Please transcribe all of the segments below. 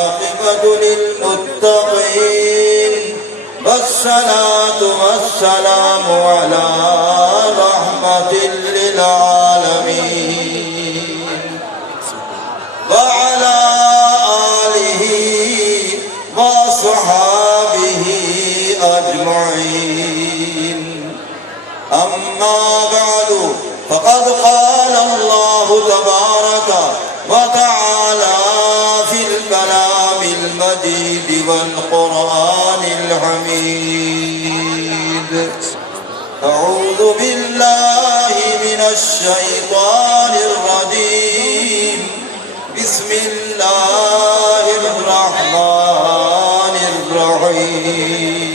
عاقبة للمتقين والصلاة والسلام على رحمة للعالمين وعلى آله وصحابه أجمعين أما بعد فقد قال الله تبارك وتعالى في الكلام المجيد والقرآن الحميد أعوذ بالله من الشيطان الرجيم بسم الله الرحمن الرحيم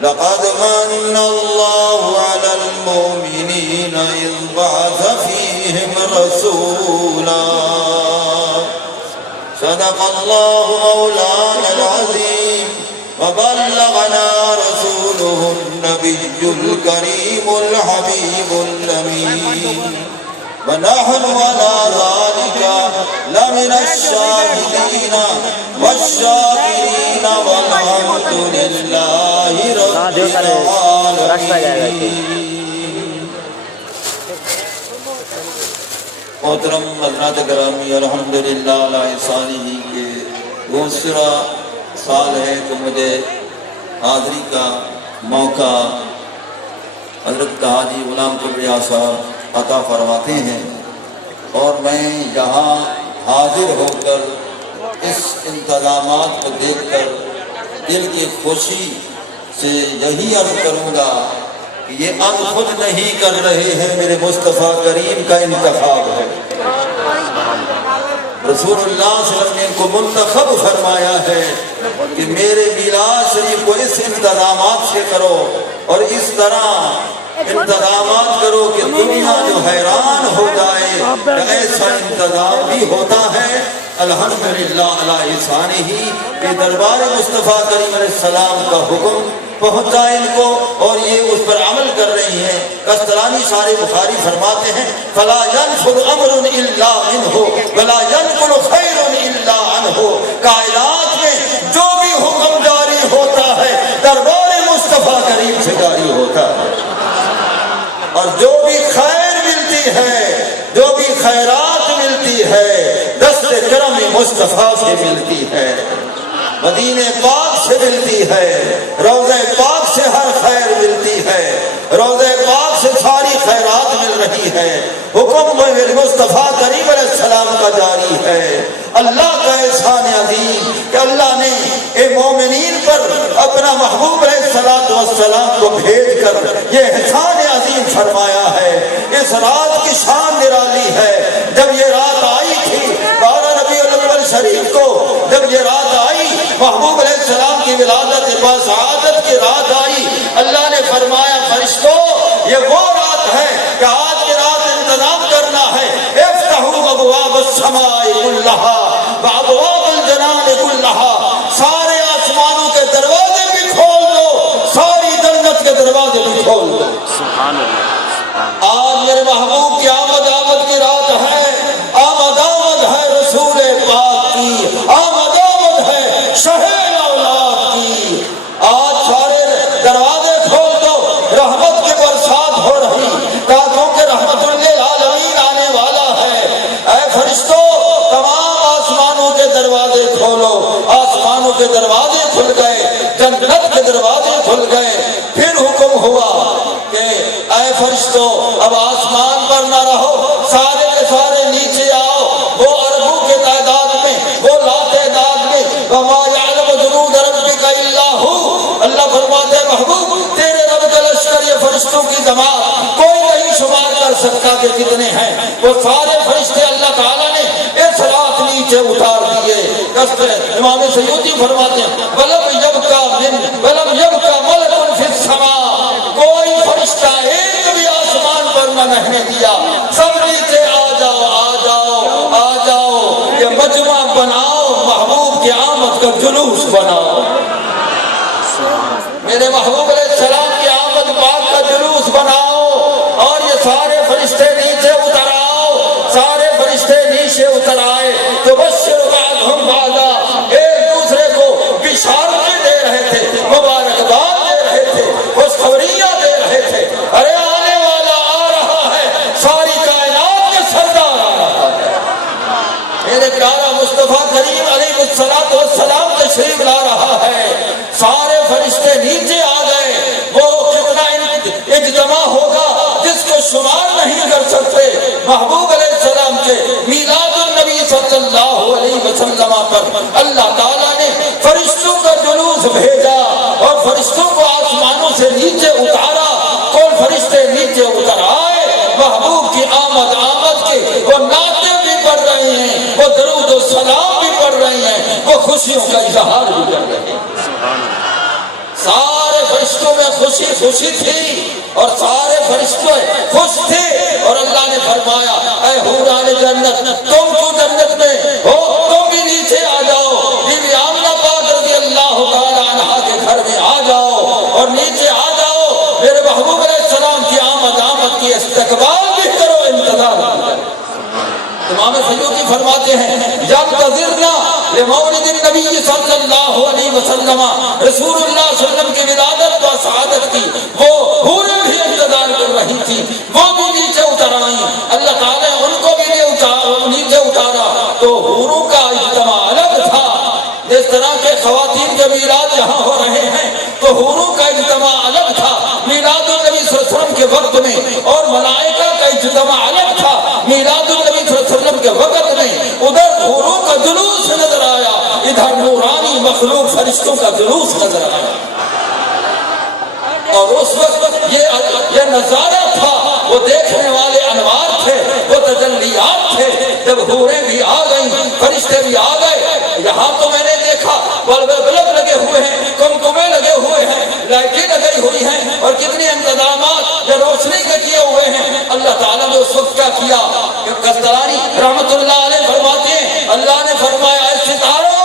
لقد من الله على المؤمنين إذ بعث فيهم رسولا صدق الله مولانا العظيم وبلغنا رسوله النبي الكريم الحبيب الأمين ونحن على ذلك لمن الشاهدين والشاكرين والحمد لله رب العالمين. محترم حضرات گرامی الحمدللہ علی ثانیہ کے دوسرا سال ہے کہ مجھے حاضری کا موقع حضرت حاجی غلام کبریا صاحب عطا فرماتے ہیں اور میں یہاں حاضر ہو کر اس انتظامات کو دیکھ کر دل کی خوشی سے یہی عرض کروں گا کہ یہ ہم خود نہیں کر رہے ہیں، میرے مصطفیٰ کریم کا انتخاب ہے. رسول اللہ صلی اللہ علیہ وسلم نے ان کو منتخب فرمایا ہے کہ میرے میلاد شریف کو اس انتظامات سے کرو اور اس طرح انتظامات کرو کہ دنیا جو حیران ہو جائے کہ ایسا انتظام بھی ہوتا ہے. الحمدللہ علی احسانہ کہ دربار مصطفیٰ کریم علیہ السلام کا حکم پہنچا ان کو اور یہ اس پر عمل کر رہی ہیں. قسطلانی شارح بخاری فرماتے ہیں فلا ينفذ امر الا منه ولا ينقل خیر الا عنه. کائنات میں جو بھی حکم جاری ہوتا ہے دربار مصطفیٰ کریم سے جاری ہوتا ہے اور جو بھی خیر ملتی ہے، جو بھی خیرات ملتی ہے دست کرم مصطفیٰ سے ملتی ہے، مدینہ پاک سے ملتی ہے، روضہ پاک سے ہر خیر ملتی ہے، روضہ پاک سے ساری خیرات مل رہی ہے. حکم مصطفیٰ کریم علیہ السلام کا جاری ہے. اللہ کا احسان عظیم کہ اللہ نے اے مومنین پر اپنا محبوب علیہ السلام کو بھیج کر یہ احسان عظیم فرمایا ہے. اس رات کی شان نرالی ہے. جب یہ رات آئی تھی 12 ربیع الاول شریف کو، جب یہ رات آئی محبوب علیہ السلام کی ولادت بسعادت کی رات آئی، اللہ نے فرمایا فرشتوں یہ وہ رات ہے کہ آج کی رات انتظام کرنا ہے. افتحوا ابواب السماء کلہا وابواب الجنان کلہا. سارے آسمانوں کے دروازے بھی کھول دو، ساری جنت کے دروازے بھی کھول دو. سبحان اللہ. آج میرے محبوب کی آمد کی رات ہے. آمد ہے رسول پاک کی، آمد ہے شہر اولاد کی. آج سارے دروازے کھول دو، رحمت کی برسات ہو رہی تاکہ کہ رحمت للعالمین آنے والا ہے. اے فرشتوں تمام آسمانوں کے دروازے کھولو. آسمانوں کے دروازے کھل گئے، جنت کے دروازے کھل گئے. پھر حکم ہوا کہ اے فرشتوں اب آسمان پر نہ رہو، سارے کے سارے نیچے آؤ. وہ اربوں کے تعداد میں، وہ لاتعداد میں. وما یعلم جنود ربک الا ہو. اللہ فرماتے ہیں محبوب تیرے رب کا لشکر یہ فرشتوں کی جماعت کوئی نہیں شمار کر سکتا کہ کتنے ہیں. وہ سارے فرشتے اللہ تعالیٰ نے اس رات نیچے اتار دیے. امام سیوطی فرماتے ہیں ولم یبقى ملک فی السماء. کوئی فرشتہ ایک بھی آسمان پر نہ رہنے دیا. سب نیچے آ جاؤ آ جاؤ آ جاؤ. یہ مجمع بناؤ، محبوب کی آمد کا جلوس بناؤ. میرے محبوب علیہ السلام کی آمد پاک کا جلوس بناؤ اور یہ سارے فرشتے نیچے اتر آؤ. سارے فرشتے نیچے اتر آئے تو بشر بعضهم پر اللہ تعالیٰ نے فرشتوں کا جلوس بھیجا اور فرشتوں کو آسمانوں سے نیچے اتارا. کون فرشتے نیچے اتر آئے؟ محبوب کی آمد کے وہ نعتیں بھی پڑھ رہے ہیں، وہ درود و سلام بھی پڑھ رہے ہیں، وہ خوشیوں کا اظہار بھی کر رہے ہیں. سارے فرشتوں میں خوشی تھی اور سارے فرشتے خوش تھے. اور اللہ نے فرمایا اے حوران جنت، تم کیوں جنت میں ہو؟ تم بھی نیچے آ جاؤ. بی بی آمنہ پاک رضی اللہ تعالی عنہا کے گھر میں آ جاؤ اور نیچے آ جاؤ. میرے محبوب علیہ السلام کی آمد کی استقبال بھی کرو، انتظار بھی کرو. امام سیوطی فرماتے ہیں یَنْتَظِرْنَا لِمَوْلِدِ النبی صلی اللہ علیہ وسلم، رسول اللہ صلی اللہ علیہ وسلم کی ولادت و سعادت کی وہ حوریں بھی انتظار کر رہی تھی. وہ بھی نیچے اتر آئیں. اللہ تعالیٰ نے ان کو بھی نیچے اتارا تو حوروں کا اجتماع الگ تھا. جس طرح کے خواتین کے میلاد یہاں ہو رہے ہیں تو حوروں کا اجتماع الگ تھا میلاد النبی صلی اللہ علیہ وسلم کے وقت میں، اور ملائکہ کا اجتماع الگ تھا میلاد النبی صلی اللہ علیہ وسلم کے وقت میں. ادھر حوروں کا جلوس نظر آیا، ادھر نورانی مخلوق فرشتوں کا جلوس نظر آیا. اور اس وقت یہ نظارہ تھا، وہ دیکھنے والے انوار تھے، وہ تجلیات تھے. جب حوریں بھی آ گئیں، فرشتے بھی آ گئے. یہاں تو میں نے دیکھا بلب لگے ہوئے ہیں، کمکمے لگے ہوئے ہیں، لائٹیں لگی ہوئی ہیں اور کتنے انتظامات یہ روشنی کے کیے ہوئے ہیں. اللہ تعالیٰ نے اس وقت کیا کیا کہ قسطلانی رحمت اللہ علیہ فرماتے ہیں اللہ نے فرمایا اے ستاروں،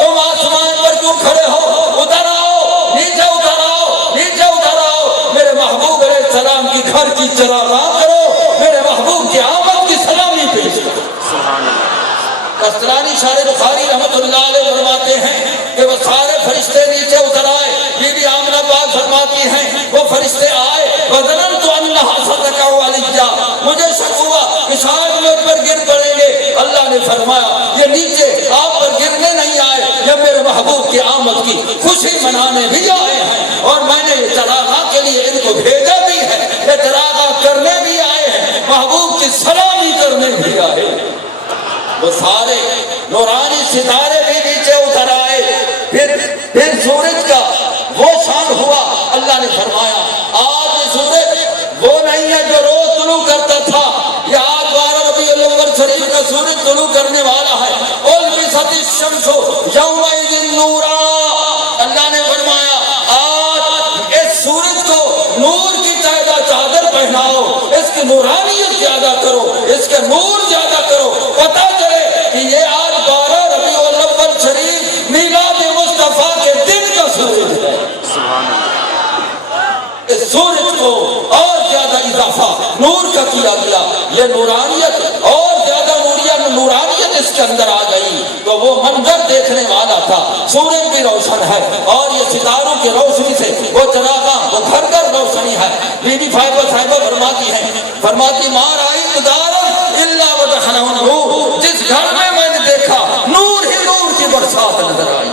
تم آسمان پر کیوں کھڑے ہو؟ اتر آؤ، نیچے اتر آؤ، نیچے اتر آؤ. میرے محبوب علیہ السلام کی گھر کی چراغاں کرو، میرے محبوب کی آمد کی سلامی پیش کرو. قسطلانی شارح بخاری رحمت اللہ علیہ فرماتے ہیں کہ وہ سارے فرشتے نیچے اتر آئے. بی بی آمنہ پاک فرماتی ہیں وہ فرشتے آئے. وَظَنَنْتُ أَنَّهَا سَتَقَعُ عَلَيَّ، مجھے شک ہوا کہ شاید مجھ پر گر پڑیں گے. اللہ نے فرمایا یہ نیچے آپ پر گرنے نہیں آئے، یہ میرے محبوب کی آمد کی خوشی منانے بھی آئے ہیں. اور میں نے یہ چراغاں کے لیے ان کو بھیجا بھی ہے، یہ چراغاں کرنے بھی آئے ہیں، محبوب کی سلامی کرنے بھی آئے ہیں. وہ سارے نورانی ستارے بھی نیچے اتر آئے. پھر سورج کا وہ شان ہوا. اللہ نے فرمایا آج سورج وہ نہیں ہے جو روز طلوع کرتا تھا، یہ آج 12 ربیع الاول شریف کا سورج طلوع کرنے والا ہے. اُلْبِسَتِ الشَّمْسُ یَوْمَئِذٍ نُورًا. اللہ نے فرمایا آج اس سورج کو نور کی چادر پہناؤ، اس کی نورانیت زیادہ کرو، اس کے نور زیادہ کرو. پتہ چلے کہ یہ آج 12 ربیع الاول شریف میلاد مصطفیٰ کے دن کا سورج ہے. اس سورج کو اور زیادہ اضافہ نور کا کیا گیا. یہ نورانیت اور زیادہ نورانیت اس کے اندر آ گئی تو وہ منظر دیکھنے والا تھا. سورج بھی روشن ہے اور یہ ستاروں کی روشنی سے وہ چراغاں وہ گھر گھر روشنی ہے. بی بی صاحبہ فرماتی مار آئی مدارم اللہ ودخلہ نور، جس گھر میں نے دیکھا نور ہی نور کی برسات نظر آئی.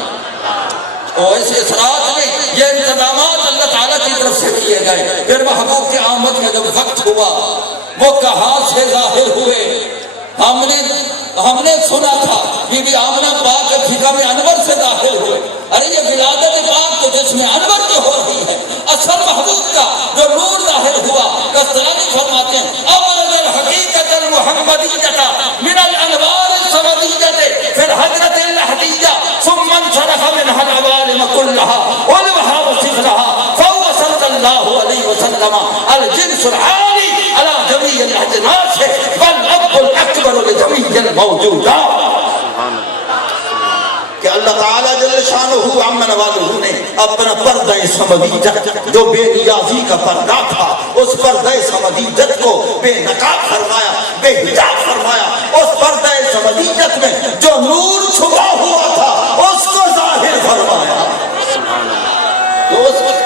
اور اس رات میں یہ انتظامات اللہ تعالیٰ کی طرف سے کیے گئے. پھر محبوب کی آمد کا جب وقت ہوا وہ کہاں سے ظاہر ہوئے؟ ہم نے سنا تھا بی بی آمنہ پاک فقہ میں انور سے ظاہر ہوئے. ارے یہ ولادت پاک تو جس میں انور کی ہو رہی ہے، اصل محبوب کا جو نور ظاہر ہوا. قسطلانی فرماتے ہیں ابرز الحقیقت المحمدیہ من الانوار الصمدیہ فی الحضرت الہدیہ ثم انشرح منها العوالم كلها علوها وسفلها فهو صلی اللہ علیہ وسلم الجنس العالی على جمیع الاجناس والاب الاکبر لجمیع الموجودات. کہ اللہ تعالیٰ جل شانہ عمن والہ نے اپنا پردہ سمدیجت جو بے نیازی کا پردہ تھا، اس پردہ سمدیجت کو بے نقاب فرمایا، بے حجاب فرمایا. اس پردہ سمدیجت میں جو نور چھپا ہوا تھا اس کو ظاہر فرمایا. تو اس وقت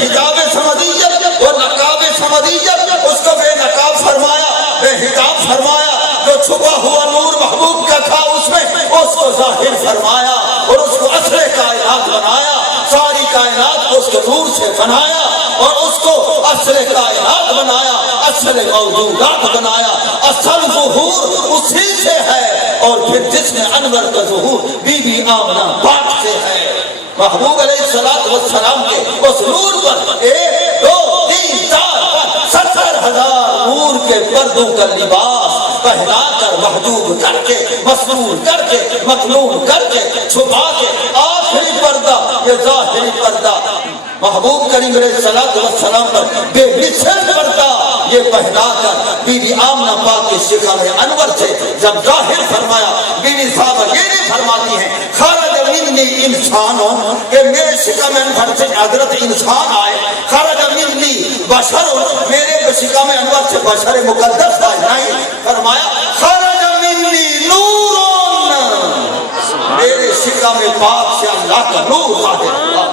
حجاب سمدیت اور نقاب دستور سے بنایا اور اس کو اصل کائنات بنایا، اصل موجودات بنایا، اصل ظہور اسی سے ہے، اور پھر جس نے انور کا ظہور بی بی آمنہ پاک سے ہے۔ محبوب علیہ السلام کے اس نور پر 1 2 3 4 70,000 نور کے پردوں کا لباس پہنا کر، محجوب کر کے، مسنون کر کے، مکنون کر کے، چھپا کے، آخری پردہ یہ ظاہری پردہ محبوب کریم علیہ السلام پر بے مثل پردہ یہ پہنا کر بی بی آمنہ پاک کے شکم انور سے جب ظاہر فرمایا، بی بی صاحبہ یہ نہیں فرماتی ہیں خرج منی انسانوں کہ میرے شکم انور سے حضرت انسان آئے، خرج منی بشر میرے شکم انور سے بشر مقدس آئے، نہیں فرمایا خرج منی نورون میرے شکم پاک سے اللہ کا نور ظاہر ہوا،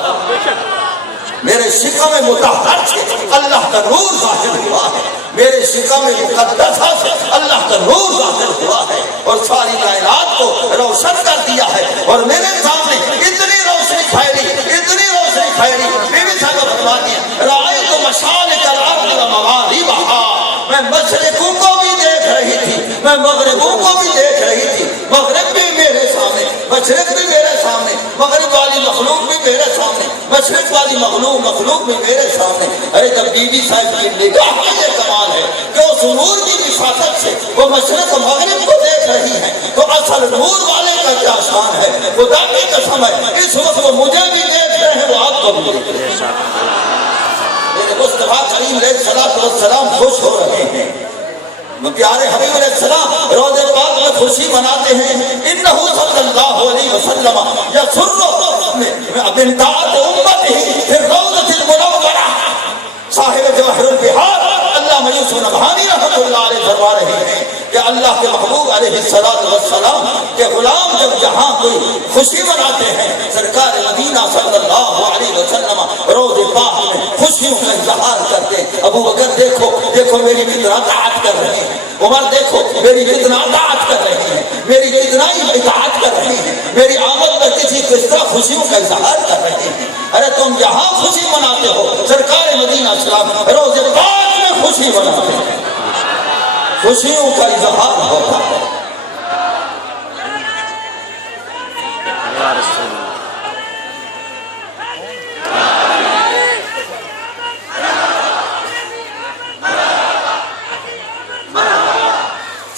میرے شکم مطہر سے اللہ کا نور ظاہر ہوا ہے، میرے شکم مقدسہ سے اللہ کا نور ظاہر ہوا ہے، اور ساری کائنات کو روشن کر دیا ہے، اور میرے سامنے اتنی روشنی پھیلی، اتنی روشنی پھیلی، بی بی صاحبہ فرماتی ہیں رأیت مشارق الارض و مغاربہا، میں مشرقوں کو بھی دیکھ رہی تھی، میں مغربوں کو بھی دیکھ رہی تھی، مغرب بھی میرے سامنے، مشرق بھی میرے سامنے، مغرب والی مخلوق بھی میرے سامنے، مشرق والی مخلوق بھی میرے سامنے۔ ارے جب بی بی صاحب کی نگاہ میں یہ کمال ہے کہ اس نور کی وساطت سے وہ مشرق و مغرب کو دیکھ رہی ہے، تو اصل نور والے کا کیا شان ہے، خدا کی قسم ہے اس وقت وہ مجھے بھی دیکھ رہے ہیں، وہ آپ کو بھی دیکھ رہے ہیں، لیکن مصطفیٰ کریم علیہ السلام خوش ہو رہے ہیں، پیارے حبیب علیہ السلام روضے پاک میں خوشی مناتے ہیں، انہو صلی اللہ علیہ وسلم یسر من طاعت امتہ فی الروضۃ المنورہ، صاحب جواہر البحار علامہ یوسف نبہانی رحمۃ اللہ علیہ فرما رہے ہیں کہ اللہ کے محبوب علیہ السلام کے غلام جب جہاں کوئی خوشی مناتے ہیں، سرکار مدینہ صلی اللہ علیہ وسلم روضے پاک میں خوشیوں کا اظہار کرتے ہیں۔ ابو بکر دیکھو میری کتنا طاعت کر رہے ہیں، عمر دیکھو میری کتنا اطاعت کر رہے ہیں، میری کتنا اطاعت کر رہے ہیں، میری آمد میں کس طرح خوشیوں کا اظہار کر رہے ہیں۔ ارے تم یہاں خوشی مناتے ہو، سرکار مدینہ اسلام روضے پاک میں خوشی مناتے ہیں، خوشیوں کا اظہار ہوتا ہے۔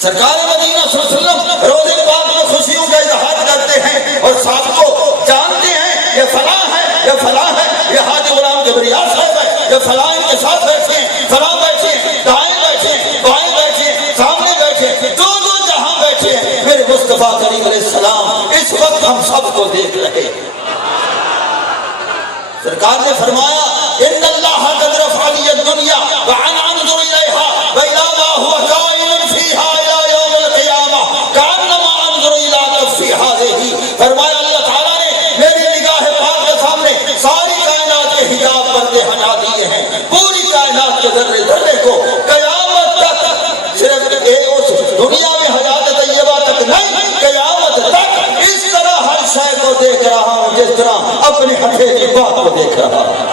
سرکار مدینہ صلی اللہ علیہ وسلم روضے پاک میں خوشیوں کا اظہار کرتے ہیں، اور ساتھ کو جانتے ہیں یہ فلاں ہے، یہ فلاں ہے، یہ حاجی غلام کبریا صاحب ہے، یہ فلاں ان کے ساتھ بیٹھے ہیں، فلاں بیٹھے ہیں، دائیں بیٹھے ہیں، بائیں بیٹھے ہیں، سامنے بیٹھے ہیں، جو جہاں بیٹھے ہیں، میرے مصطفیٰ کریم علیہ السلام اس وقت ہم سب کو دیکھ رہے ہیں۔ سرکار نے فرمایا ان اللہ قد رفع لی الدنیا وعن انظر الیہا وإلی ما هو کائن فیہا الی یوم القیامہ کانما انظر الی کفی ہذہ، فرمایا اللہ تعالیٰ نے میری نگاہ پاک کے سامنے ساری کائنات کے حجاب پردے ہٹا دیے ہیں، پوری کائنات کے ذرے ذرے کو قیامت تک، صرف اس دنیا میں حیات طیبہ تک نہیں، قیامت تک اس طرح ہر شے کو دیکھ رہا ہوں جس طرح اپنے ہتھیلی پاک کو دیکھ رہا ہوں۔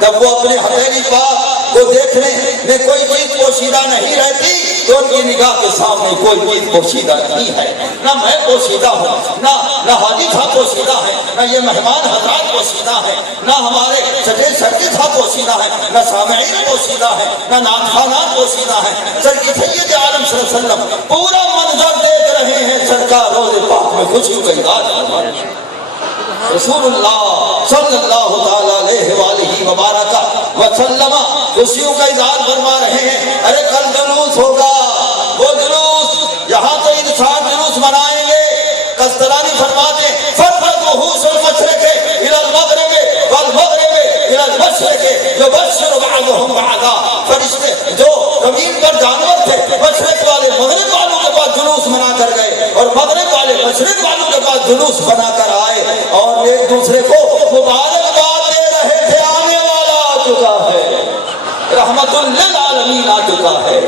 جب وہ اپنے ہتھیلی پاک کو دیکھنے میں کوئی چیز پوشیدہ نہیں رہتی تو ان کی نگاہ کے سامنے کوئی چیز پوشیدہ نہیں ہے، نہ میں پوشیدہ ہوں، نہ حاجی صاحب پوشیدہ ہے، نہ یہ مہمان حضرات پوشیدہ ہیں، نہ ہمارے سٹے سردی صاحب پوشیدہ ہیں، نہ سامعین پوشیدہ ہیں، نہ ناخوانات پوشیدہ ہیں۔ سید عالم صلی اللہ علیہ وسلم پورا منظر دیکھ رہے ہیں، سرکار روضے پاک میں خوشی کا اظہار فرما رہے ہیں۔ رسول اللہ صلی اللہ تعالی علیہ وآلہ وبارک وسلم خوشیوں کا اظہار فرما رہے ہیں۔ ارے کل جلوس ہوگا، وہ جلوس یہاں تو انسان جلوس منائیں گے، قسطلانی فرماتے ہیں فرقۃ المشرق الى المغرب والمغرب الى المشرق یبشر بعضهم بعضا، فرشتے جو زمین پر جانور تھے مشرق والے مغرب والوں کے پاس جلوس منا کر گئے، اور مغرب والے مشرق والوں کے پاس جلوس بنا کر آئے، اور ایک دوسرے کو مبارکباد دے رہے تھے، آنے والا آ چکا ہے۔ رحمت للعالمین آ چکا ہے،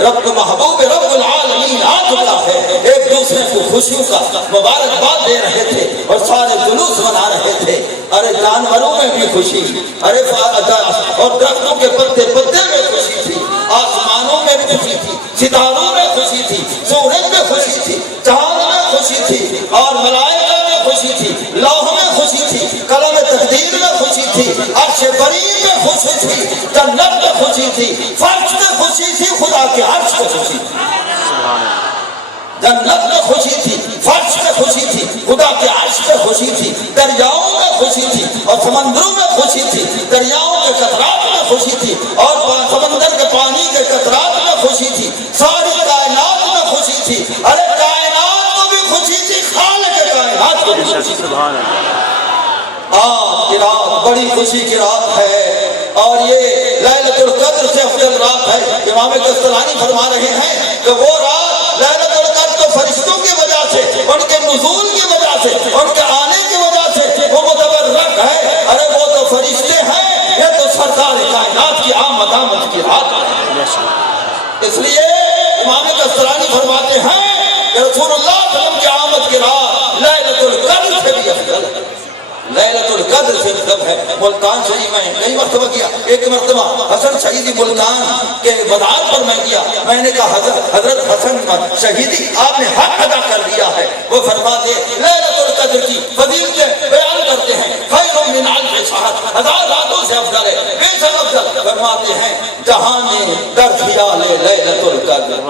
رب محبوب رب العالمین آ چکا ہے۔ ایک دوسرے کو خوشیوں کا مبارکباد دے رہے تھے اور سارے جلوس بنا رہے تھے۔ ارے جانوروں میں بھی خوشی، ارے اور درختوں کے پتے پتے میں خوشی تھی، آسمانوں میں بھی خوشی تھی، ستاروں میں خوشی تھی، سورج میں خوشی تھی، چاند میں خوشی تھی، اور ملائکہ میں خوشی تھی، لوح میں خوشی تھی، قلم تقدیر میں خوشی تھی، عرش برین میں خوشی تھی، جنت میں خوشی تھی، فرش میں خوشی تھی، خدا کے عرش میں خوشی تھی، جنت میں خوشی تھی، فرش میں خوشی تھی، خدا کے عرش میں خوشی تھی، دریاؤں میں خوشی تھی اور سمندروں میں خوشی تھی، دریاؤں کے قطرات میں خوشی تھی اور سمندر کے پانی کے قطرات میں خوشی تھی، ساری کائنات میں خوشی تھی۔ ارے کائنات کو بھی خوشی تھی، خالق کائنات کو بھی خوشی تھی۔ آج کی رات بڑی خوشی کی رات ہے، اور یہ لیلۃ القدر سے افضل رات ہے۔ امام قسطلانی فرما رہے ہیں کہ وہ رات لیلۃ القدر تو فرشتوں کی وجہ سے، ان کے نزول کی وجہ سے، ان کے آنے کی وجہ سے وہ متبرک ہے۔ ارے وہ تو فرشتے ہیں، یہ تو سرکار کائنات کی آمد کی رات ہے۔ اس لیے امام قسطلانی فرماتے ہیں کہ رسول اللہ صلی اللہ علیہ وسلم کی آمد کی رات لیلۃ القدر سے بھی افضل ہے، لیلۃ القدر سے افضل ہے۔ ملتان شریف میں کئی مرتبہ کیا، ایک مرتبہ حسن شہیدی ملتان کے مزار پر میں گیا، میں نے کہا حضرت حسن شہیدی آپ نے حق ادا کر دیا ہے۔ وہ فرماتے لیلۃ القدر کی فضیلتیں بیان کرتے ہیں، خیر من الف شہر، 1000 راتوں سے افضل ہے، بے شک افضل۔ فرماتے ہیں جہان در خیال لیلۃ القدر،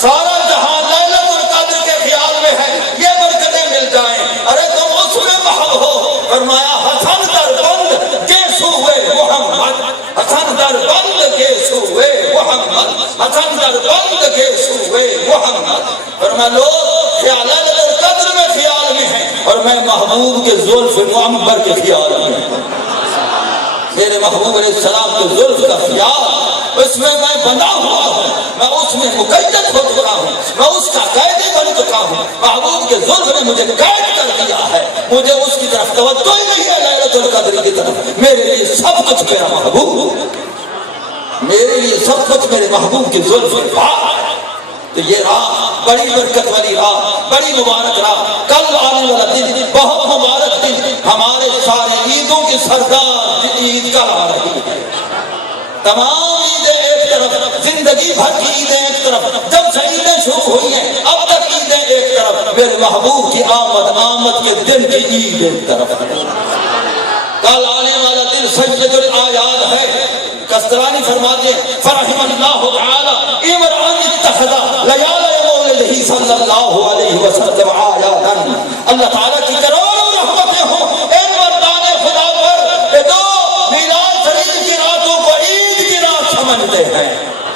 سارا جہان لیلۃ القدر کے خیال میں ہے، یہ برکتیں مل جائیں، ارے تم اس میں محو ہو۔ فرمایا حسن در بند کے سوئے محمد، حسن در بند کے سوئے محمد، حسن در بند کے سوئے محمد۔ فرمایا لوگ خیال لیلۃ القدر میں خیال میں ہیں، اور میں محبوب کے زلف معمبر کے خیال میں ہوں۔ میرے محبوب علیہ السلام کے زلف کا خیال، اس میں میں بندہ ہوا ہوں، میں اس میں مقید ہو چکا ہوں، میں اس کا قیدی بن چکا ہوں۔ محبوب کے زلف نے مجھے قید کر دیا ہے، مجھے اس کی طرف توجہ ہی نہیں ہے لیلۃ القدر کی طرف۔ میرے لیے سب کچھ میرا محبوب، میرے لیے سب کچھ میرے محبوب کے زلف کے پاس۔ تو یہ رات بڑی برکت والی رات، بڑی مبارک رات، کل آنے والا دن بہت مبارک دن، ہمارے سارے عیدوں کی سردار عید کل آ رہی ہے۔ تمام عیدیں ایک طرف، زندگی بھر کی عیدیں ایک طرف، جب سے عیدیں شروع ہوئی ہیں اب تک عیدیں ایک طرف، میرے محبوب کی آمد کے دن کی عید ایک طرف ہے۔ کل آنے والا دن سید الاعیاد ہے۔ قسطلانی فرماتے ہیں فرحم اللہ تعالی امرأن اتخذ لیال مولدہ صلی اللہ علیہ وسلم اعیادا۔ اللہ تعالیٰ کی کروڑوں رحمتیں ہوں ان مردان خدا پر کہ جو میلاد شریف کی راتوں کو عید کی رات سمجھتے ہیں۔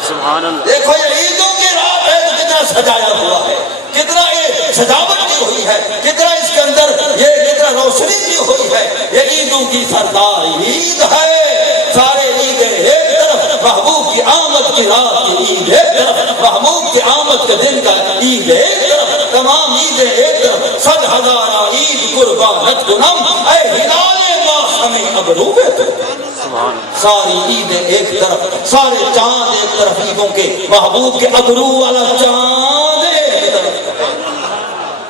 سبحان اللہ، دیکھو یہ عیدوں کی رات ہے تو کتنا سجایا ہوا ہے، کتنا یہ سجاوٹ کی ہوئی ہے، کتنا اس کے اندر یہ کتنا روشنی کی ہوئی ہے۔ یہ عیدوں کی سردار عید ہے، سارے عیدیں ایک طرف، محبوب کی آمد کی رات کی عید ایک طرف، محبوب کی آمد کے دن کا عید ایک طرف، تمام عیدیں ایک طرف۔ 100,000 عید قربانت کنم اے ہلال ماہ ہمیں ابروے تو، ساری عیدیں ایک طرف، سارے چاند ایک طرف عیدوں کے، محبوب کے ابرو والا چاند ایک طرف،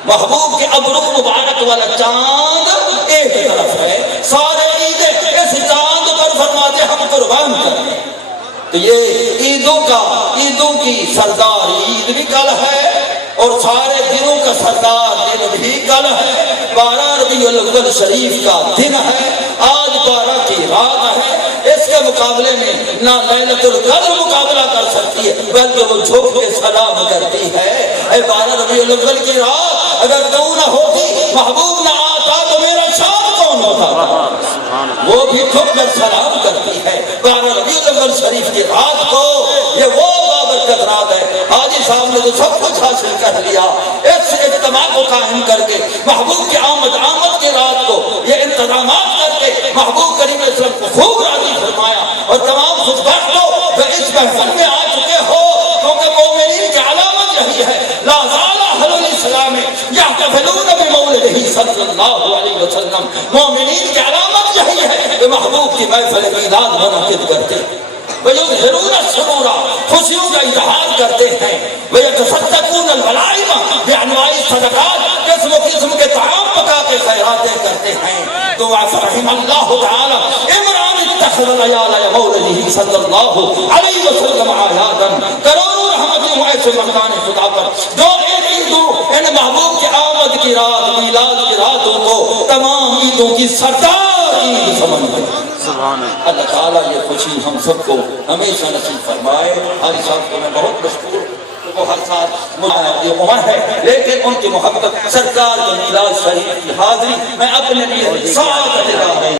محبوب کے ابرو مبارک والا چاند ایک طرف ہے، سارے عیدیں اس چاند پر فرماتے ہم قربان کریں۔ تو یہ عیدوں کی سردار عید بھی کل ہے، اور سارے دنوں کا سردار دن بھی کل ہے۔ 12 ربیع الاول شریف کا دن ہے، آج 12 کی رات ہے۔ اس کے مقابلے میں نہ لیلۃ القدر مقابلہ کر سکتی ہے، بلکہ وہ جھک کے سلام کرتی ہے۔ اے 12 ربیع الاول کی رات اگر تو نہ ہوتی، محبوب نہ آتا تو میرا شام کون ہوتا؟ وہ بھی جھک کر سلام کرتی ہے۔ 12 ربیع الاول شریف کی رات کو یہ وہ بابرکت رات ہے۔ حاجی صاحب نے تو سب کچھ حاصل کر لیا، اس اجتماع کو قائم کر کے محبوب کی آمد کی رات کو یہ انتظامات کر کے محبوب کریم علیہ السلام کو خوب راضی فرمایا۔ اور تمام خوشبختوں جو اس محفل میں آ چکے ہو، کیونکہ مومنین کی علامت یہی ہے، لا زال اہل الاسلام یحتفلون بمولدہ صلی اللہ علیہ وسلم، مومنین کی علامت یہی ہے کہ محبوب کی محفل میلاد منعقد کرتے۔ وَيُظْهِرُونَ السُّرُورَ خوشیوں کا اظہار کرتے ہیں وَيَتَصَدَّقُونَ الْغَنَائِمَ بِأَنْوَاعِ الصَّدَقَاتِ قسم و قسم کے طعام پکا کے خیراتیں کرتے ہیں تو فرحم اللہ تعالی عمران اتخذ العیال مولده صلی اللہ علیہ وسلم آیادا کروڑوں رحمتیں ہوں ایسے مردان خدا پر جو ایک عیدوں ان محبوب کی آمد کی رات میلاد کی راتوں کو تمام عیدوں کی سردار عید سمجھ گئے اللہ تعالیٰ یہ خوشی ہم سب کو ہمیشہ نصیب فرمائے ہر صاحب کو میں بہت مشکور وہ ہر ساتھ یہ عمر ہے لیکن ان کی محبت سرکار کے میلاد شریف کی حاضری میں اپنے لیے ساتھ لے رہا ہوں